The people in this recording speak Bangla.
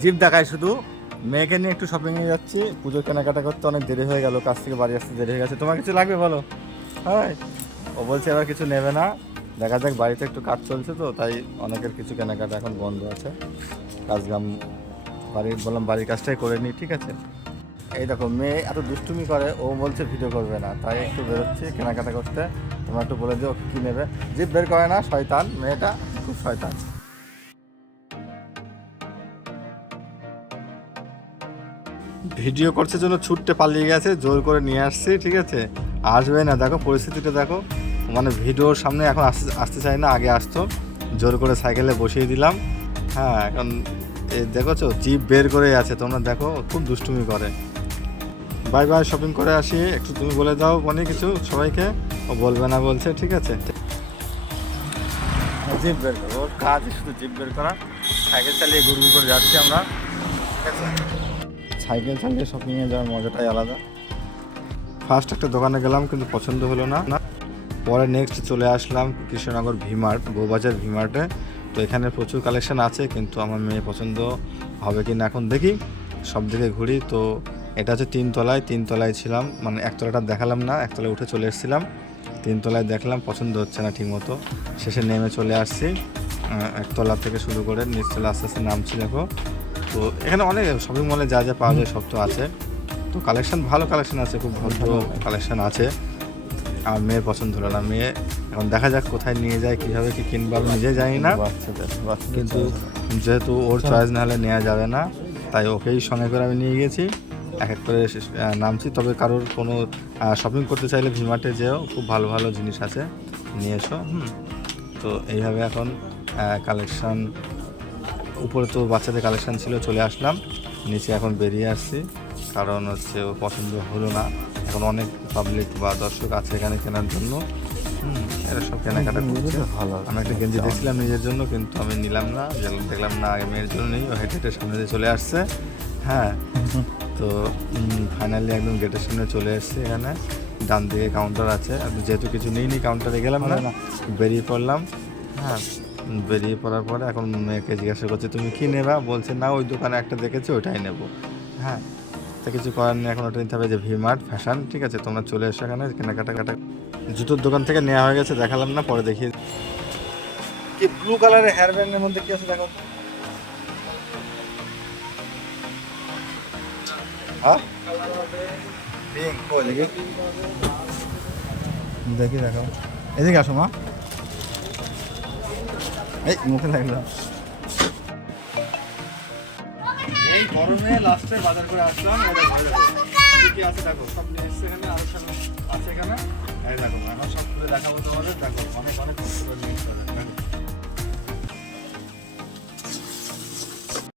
জিপ দেখায় শুধু। মেয়েকে নিয়ে একটু শপিংয়ে যাচ্ছি, পুজোর কেনাকাটা করতে অনেক দেরি হয়ে গেল, কাছ থেকে বাড়ি আসতে দেরি হয়ে গেছে। তোমার কিছু লাগবে বলো? হ্যাঁ, ও বলছে এবার কিছু নেবে না, দেখা যাক, বাড়িতে একটু কাজ চলছে তো তাই অনেকের কিছু কেনাকাটা এখন বন্ধ আছে, কাজকাম বললাম বাড়ির কাজটাই করে নিই, ঠিক আছে। এই দেখো মেয়ে এত দুষ্টুমি করে, ও বলছে ভিডিও করবে না, তাই একটু বেরোচ্ছি কেনাকাটা করতে। তোমরা একটু বলে দিও কী নেবে। জিপ বের করে না, শয়তান মেয়েটা, খুব শয়তান। ভিডিও করছে জন্য ছুটতে পালিয়ে গেছে, জোর করে নিয়ে আসছি, ঠিক আছে। আসবে না, দেখো পরিস্থিতিটা দেখো, মানে ভিডিওর সামনে এখন আসতে আসতে চাই না, আগে আসতো, জোর করে সাইকেলে বসিয়ে দিলাম। হ্যাঁ, এখন এই দেখোছো জিপ বের করে আছে, তোমরা দেখো খুব দুষ্টুমি করে। বাই বাই, শপিং করে আসি, একটু তুমি বলে দাও মানে কিছু সবাইকে। ও বলবে না বলছে, ঠিক আছে। জিপ বের করো, ওর কাজ শুধু জিপ বের করা। সাইকেল চালিয়ে ঘুরঘুর করে যাচ্ছি আমরা, ঠিক আছে। সাইকেল চালিয়ে শপিংয়ে যাওয়ার মজাটাই আলাদা। ফার্স্ট একটা দোকানে গেলাম কিন্তু পছন্দ হলো না। পরে নেক্সট চলে আসলাম কৃষ্ণনগর ভিমার্ট, বউবাজার ভিমার্টে। তো এখানে প্রচুর কালেকশন আছে, কিন্তু আমার মেয়ে পছন্দ হবে কি না এখন দেখি, সব দিকে ঘুরি। তো এটা হচ্ছে তিনতলায় ছিলাম, মানে একতলাটা দেখালাম না, একতলায় উঠে চলে এসেছিলাম, তিনতলায় দেখলাম পছন্দ হচ্ছে না ঠিক মতো, শেষে নেমে চলে আসছি। একতলা থেকে শুরু করে নিচতলা আস্তে আস্তে নামছি দেখো। তো এখানে অনেক শপিং মলে যা যা পাওয়া যায় সব তো আছে। তো কালেকশন ভালো কালেকশন আছে, খুব ভদ্র কালেকশন আছে। আমার মেয়ের পছন্দ হলো না, মেয়ে এখন দেখা যাক কোথায় নিয়ে যায়, কীভাবে কী কিনবো আমি নিজে জানি না, কিন্তু যেহেতু ওর চয়েস না হলে নেওয়া যাবে না, তাই ওকেই সঙ্গে করে আমি নিয়ে গেছি। এক এক করে নামছি। তবে কারোর কোনো শপিং করতে চাইলে ভিমার্টে যেও, খুব ভালো ভালো জিনিস আছে, নিয়ে এসো। তো এইভাবে এখন কালেকশান, উপরে তো বাচ্চাদের কালেকশান ছিল, চলে আসলাম নিচে, এখন বেরিয়ে আসছি, কারণ হচ্ছে ওর পছন্দ হলো না। এখন অনেক পাবলিক বা দর্শক আছে এখানে কেনার জন্য, এরা সব কেনাকাটা করছে। আমি একটা গেঞ্জি দেখছিলাম নিজের জন্য, কিন্তু আমি নিলাম না, দেখলাম না আগে মেয়ের জন্য নেই, ও হেঁটে হেঁটে সামনে দিয়ে চলে আসছে। হ্যাঁ, তো ফাইনালি একদম গেটের সামনে চলে এসেছি, এখানে ডান দিকে কাউন্টার আছে, যেহেতু কিছু নিইনি কাউন্টারে গেলাম না, বেরিয়ে পড়লাম। হ্যাঁ, বেরিয়ে পড়ার পরে এখন মেয়েকে জিজ্ঞাসা করছে তুমি কী নেবা, বলছে না ওই দোকানে একটা দেখেছি ওইটাই নেবো। হ্যাঁ, তা কিছু করার নেই, এখন ওটা নিতে হবে, যে ভিমার্ট ফ্যাশন, ঠিক আছে। তোমরা চলে এসো এখানে কেনাকাটা জুতোর দোকান থেকে নেওয়া হয়ে গেছে, দেখালাম না, পরে দেখিয়ে। কি ব্লু কালারের হেয়ার ব্যান্ডের মধ্যে কি আছে দেখো। হ্যাঁ, পিঙ্ক, ও দেখি দেখি দেখো, এদিকে আসো মা, এই মুখে লাগলো। এই গরমে লাস্টে বাজার করে আসলাম, কি আছে দেখো, সব নিয়ে এসছে এখানে, আরো সব আছে এখানে, এই দেখো এখন সব খুলে দেখাবো তোমাদের, দেখো অনেক অনেক কষ্ট করে নিয়ে এসছে, দেখো